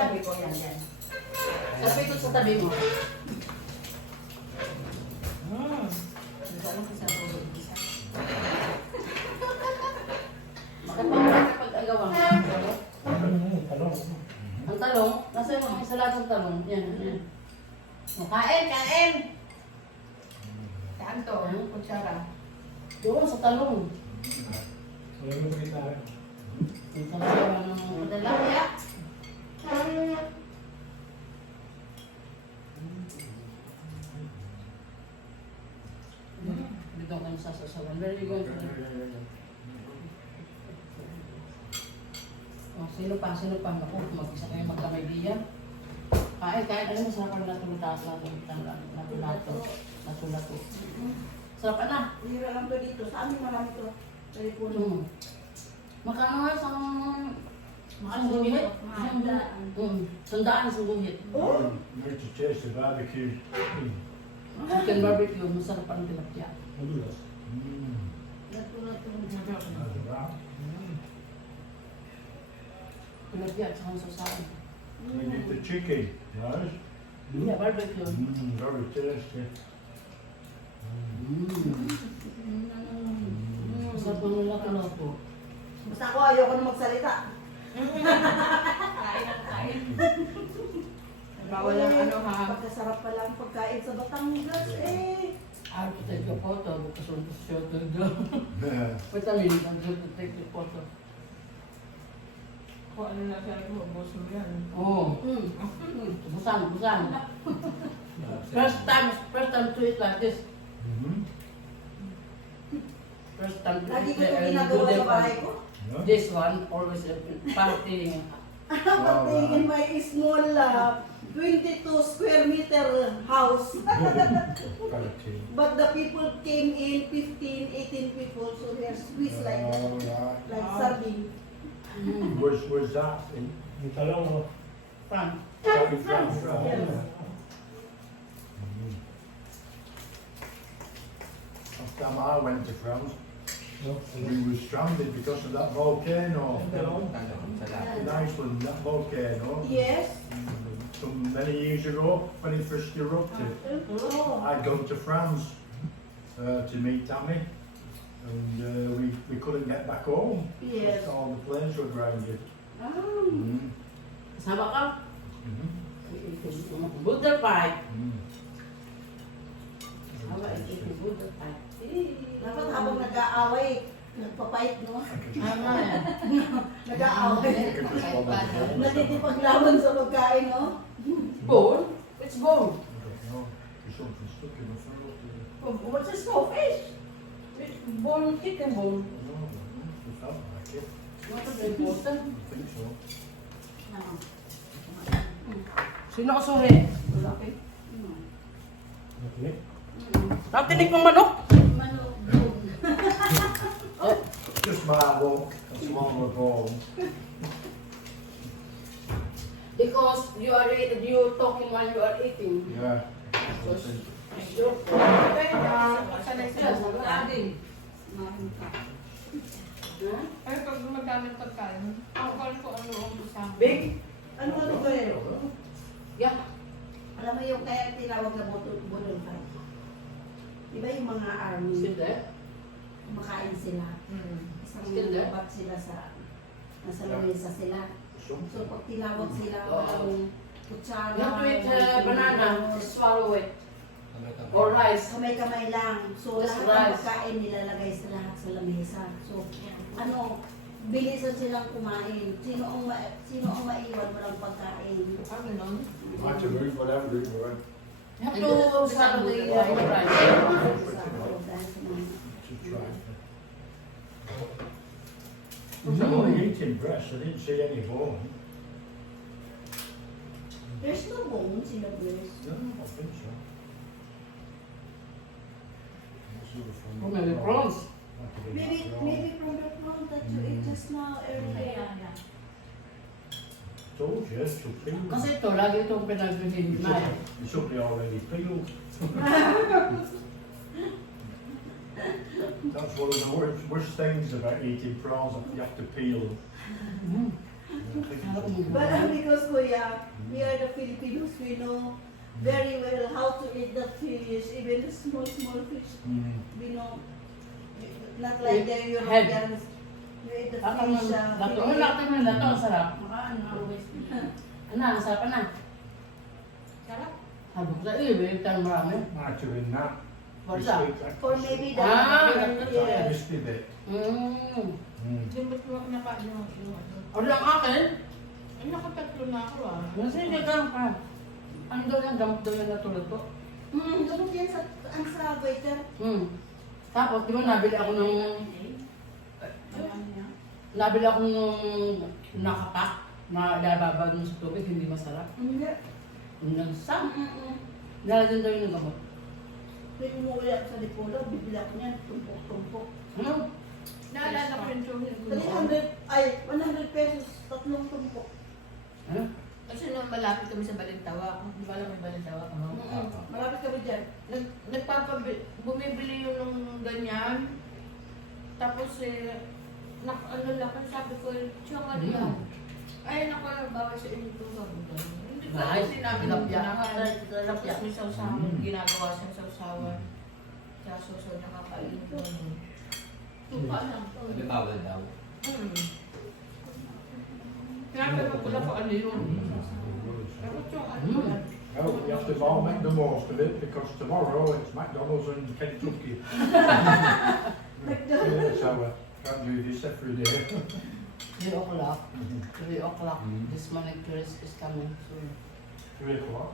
tabi ko, yan. Sabi ko sa tabi mo. Ano kasi ako mag-isa? Makapag-agawan ka. Ang talong, nasa yung isa lahat ng talong. Yan, yan. Kain, kain! Saan to? Kutsara. Doon sa talong. Ang talong ng madala. Kaya? Dito ka sa sasawan. Very good. Oh, sino pa? Ako, mag-isa kayo magkamay diyan. Kain, alam mo, sarap ang natulato. Sarap ka na. Hira lang to dito. Sa amin marami to. Telepono. Makano nga sa sungguhit? Sandaan sungguhit. Oh! Need to taste the barbecue. Chicken barbecue, masarap ang tilapia. Natulato. Tilapia at saka sasain. We need the chicken, right? Yeah, barbecue. Very tasty. Masarap ang nilakaw. Basta ako ayoko na magsalita. Bawal ang ano ha. Pagkasarap pala ang pagkain sa Batangas eh. I have to take a photo because of the shot of the Yeah. Wait a minute, I'm going to take the photo. Kung ano na sabi mo, boss mo yan. Oh, busan. First time to eat like this. First time to Lagi eat ko ito ginagawa sa bahay ko. Yeah. This one, always partying. Pagtingin in my small 22 square meter house. Quality. But the people came in 15, 18 people, so they are squeezed like that. Right. Like sardine. Was that in Fun. France? Yes. Last time I went to France, we were stranded because of that volcano in Iceland. That volcano. Yes. Many years ago, when it first erupted, Oh. I'd gone to France to meet Tammy, and we couldn't get back home. Yes. All the planes were grounded. Sama ka? Buddha pie. Sama ito, Buddha pie. Dapat habang nag-aaway, nagpapait, no? Tama yan. Nag-aaway. Natitipaglaban sa pagkain, no? Bone? Which bone? There's something stuck in the throat. What's this for? Fish? Which bone? Chicken bone? No, it felt like it. What is important? I think so. Sino ka suri? Malaki. Natinig ng manok? Just my luck, a smaller bone. Because you talking while you are eating. Yeah. Sure. Sanay sila sa pagkain. Huh? Pero pag gumagamit pagkain, ang call ko ano ang isa. Big? Ano ba yun? Yeah. Alam mo yung kaya tinawag na budol fight? Di ba yung mga army, Still there? kumakain sila. Isang Still there? labat sila sa, nasa lamesa sila. Some. So pag tinawag sila, Oo. walang kutsara. You have to eat walang banana, tinidor. swallow it. Or rice. Kamay-kamay lang. So Just lahat ng rice. pagkain nilalagay sa lahat sa lamesa. So ano, bilisan silang kumain. Sino ang maiwan walang pagkain? Ah, ganun. I had to move whatever we were. You have to swallow the rice. To try. I was only eating breast, I didn't see any bone. There's no bones in the breast. No, I think so. Sort of from Oh, maybe prawns. like a bit prawn. Maybe from the prawn that you ate just now earlier. Told you, it's all peeled. Kasi ito, lagi itong pinagbigay It's na up- It's up there already peeled. That's one of the worst things about eating prawns, that you have to peel them. Harap mo But ba? because Kuya, we are the Filipinos, we know very well how to eat the fish, even the small fish. Mm. We know, not like the Head. Europeans. We eat the Ako fish. naman, lato. Ano lato mo lato? Ang sarap. Ano, ang sarap na. Sarap. Sabi ko sa iyo, may tayong marami. Might have been that. What's that? Or maybe the That's yes. a misty bit. Mm. Yung ba't mo kinakain yung ano? O lang akin. Ay, nakatatlo na ako ah. Sige ka pa. Ano daw yung gamot daw yung natulad ko? Gamot yan sa, ang sa waiter. Tapos, di ba nabili ako ng... Nabili ako ng nakapak na ilababa dun sa tubig, hindi masarap. Hindi. Nang sam. Lalagyan daw yun ng gamot. Pwede mo ulit sa Dipolo, bibili ako niyan, tumpok-tumpok. Ano? Naalala ko yung tuhin ko. 300, ay, 100 pesos, tatlong tumpok. Ano? Kasi nung malapit kami sa Balintawa, di ba alam may Balintawa? Malapit kami dyan. Bumibili yun ng ganyan. Tapos ano lang, sabi ko, tiyong ano yan. Ay, naku, bawal sa inyo ito. Hindi ko alam sinabi ng ginakain. Tapos may sausawan, ginagawa siyang sausawan. Kaya suso nakakain ko. Tupa lang. Ano bawal daw? Kaya ko lang kung ano yun. Pero tiyong ano yan. Well, we have to all make the most of it because tomorrow it's McDonald's and Kentucky. Yeah, so can't do this every day. 3 o'clock. 3 o'clock. This manicurist is coming soon. 3 o'clock.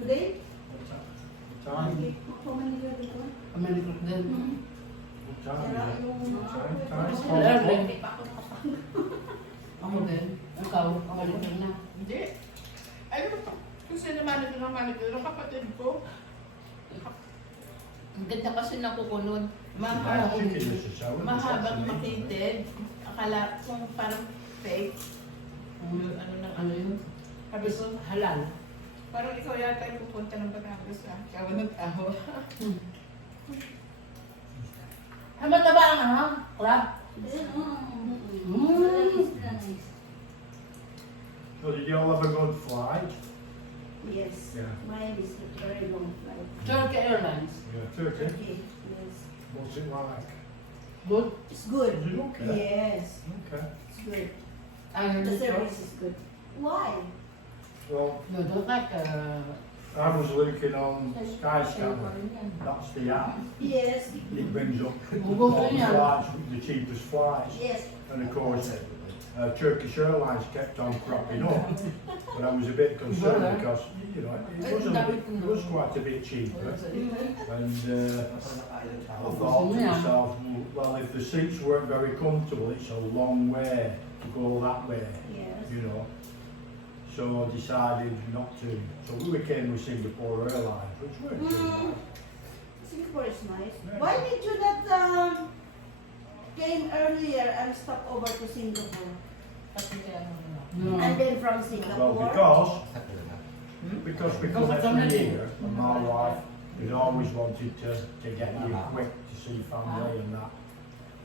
Today? What time? Okay, pumanigal dito. Manicure din. What time Sira is it? yung Time? Hindi pa ako nakasama. Ako din. Ikaw, manicure na. Hindi. Ay, kasi naman ito ng manager, ng kapatid ko. Ang ganda kasi ng kuko nun. I think it is a shower. Mahabang makitid. Akala kung parang fake. Ano nang Ano yun? Sabi ko, Halal. parang ikaw yata yung pupunta ng Batangas ah. Kaya nag-aho. Mataba ang ano? Crab? So did you all have a good flight? Yes, Yeah. mine is a very long flight. Turkey Airlines. Yeah, Turkey. Okay, yes. What's it like? Good. It's good. Is it okay? Yes, Okay. it's good. I heard The it service is good. Why? Well, You don't like I was looking on Skyscanner. That's the app. Yes, It brings up Google all the yeah. flights, the cheapest flights. yes. And of course, Turkish Airlines kept on cropping up. But I was a bit concerned because, you know, it was quite a bit cheaper. And I thought to myself, well, if the seats weren't very comfortable, it's a long way to go that way, Yes. you know. So I decided not to. So we came with Singapore Airlines, which weren't too bad. Singapore is nice. Yeah. Why did you not came earlier and stop over to Singapore? Kasi kaya ano na. No. And then from Well, Singapore? because we come every year, and my wife has always wanted to get here quick to see family and that.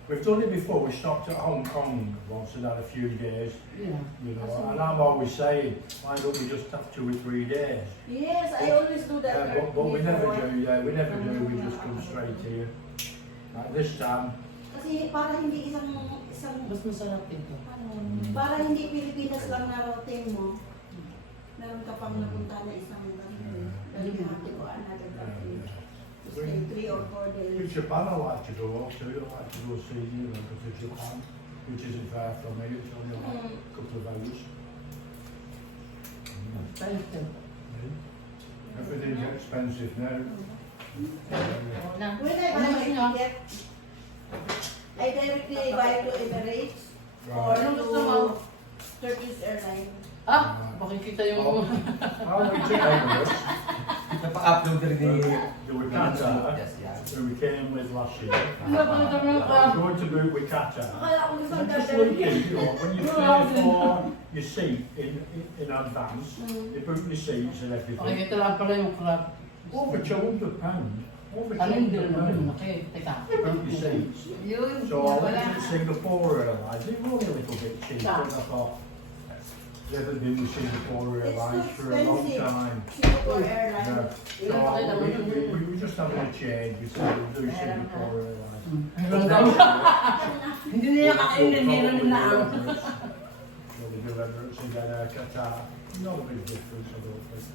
We've done it before. We stopped at Hong Kong once and had a few days, Yeah. you know. And I'm always saying, why don't we just have 2 or 3 days? Yes, I always do that. Yeah, but we never before. do. Yeah, we never do. We just come straight here. Like this time, Kasi para hindi isang Mas masarap dito. para hindi Pilipinas lang na routine mo. Meron ka pang napunta na isang ganito. Then you have to go another country. Stay 3 or 4 in days. Japan I like to go up to. I like to go see, you know, go to Japan, which isn't far from me. It's only like a couple of hours. Expensive. Everything's expensive now. Oo na. When I buy my ticket, I directly buy to Emirates or Right. to Turkish Airlines. Ah, makikita yung... I went to Emirates, Napa-upload rin ni... the Qatar, Yes, yeah. who we came with last year. Ano ba ito mga crab? Going to boot with Qatar. Akala ko isang I'm just dadalhin. looking, you know, when you pay for your seat in advance, you book your seats and everything. Makikita lang pala yung crab. Over £200. Over Ano hindi rin naman £200. laki. Teka. You book your seats. Yun. So I Wala. went to Singapore Airlines. They were only a little bit cheaper. And I thought, never been with Singapore Airlines It's for a long expensive. time. Singapore Yeah. Airlines. So we were just having a change. We said we'll do Singapore Airlines. Meron daw. Hindi nila kakainin, meron nila ang. So we do Emirates and then Qatar. Not a big difference, I don't think.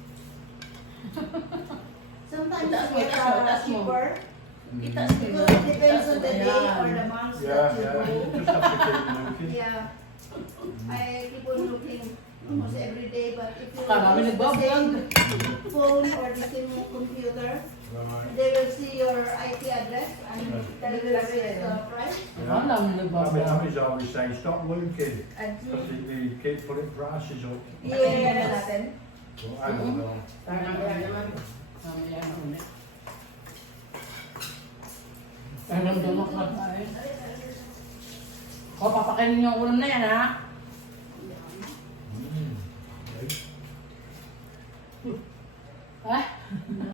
Sometimes Taas mo, it's taas mo, taas mo. cheaper. Kita Because it depends on the day or the months Yeah, that you yeah. go. You just have to keep looking. Yeah. I keep on looking almost every day, but if you Marami use the nagbablog. same phone or the same computer, Right. they will see your IP address and tell you the price. Ang dami nagbablog. Amis always say, stop looking. Because they keep putting prices up. Yes. So I don't know. Mamaya na ulit. Ay, nandunok na tayo. O, papakainin niyo ang ulam na yan, ha? Mm. Okay. Ha?